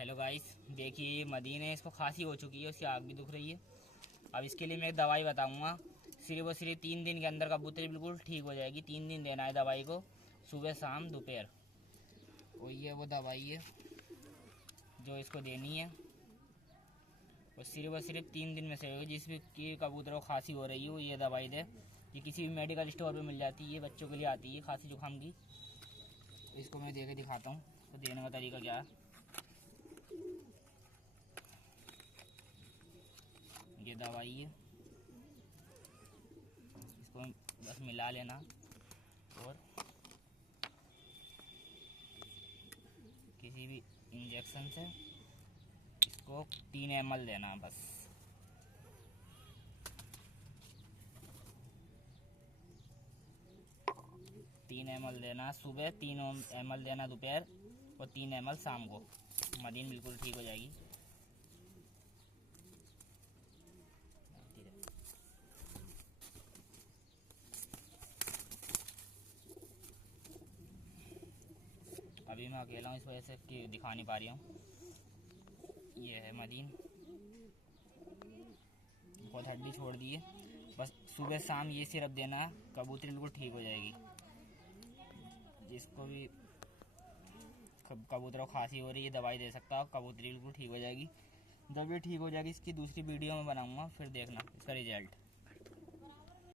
Hello guys, देखिए ये Medina है, इसको खांसी हो चुकी है, उसकी आँख भी दुख रही है। अब इसके लिए मैं एक दवाई बताऊंगा। सिर्फ और सिर्फ 3 दिन के अंदर कबूतरी बिल्कुल ठीक हो जाएगी। 3 दिन देना है दवाई को, सुबह शाम दोपहर। और ये वो दवाई है जो इसको देनी है, और सिर्फ 3 दिन में से होगी। जिस भी की कबूतर को खांसी हो रही है वो ये दवाई दे। ये किसी भी मेडिकल स्टोर पे मिल जाती है, ये बच्चों के लिए आती है खांसी जुकाम की। इसको मैं दे के दिखाता हूँ, तो देने का तरीका क्या है। ये दवाई है, इसको बस मिला लेना और किसी भी इंजेक्शन से इसको 3 ml देना बस। तीन ml देना सुबह, 3 ml देना दोपहर, और 3 ml शाम को। मदीन बिल्कुल ठीक हो जाएगी। अभी मैं अकेला हूँ, इस वजह से कि दिखा नहीं पा रही हूँ। ये है मदीन, बहुत हड्डी छोड़ दी है। बस सुबह शाम ये सिरप देना, कबूतरी बिल्कुल ठीक हो जाएगी। जिसको भी कबूतर को खांसी हो रही है दवाई दे सकता है, कबूतरी बिल्कुल ठीक हो जाएगी। जब ये ठीक हो जाएगी इसकी दूसरी वीडियो में बनाऊंगा, फिर देखना इसका रिजल्ट।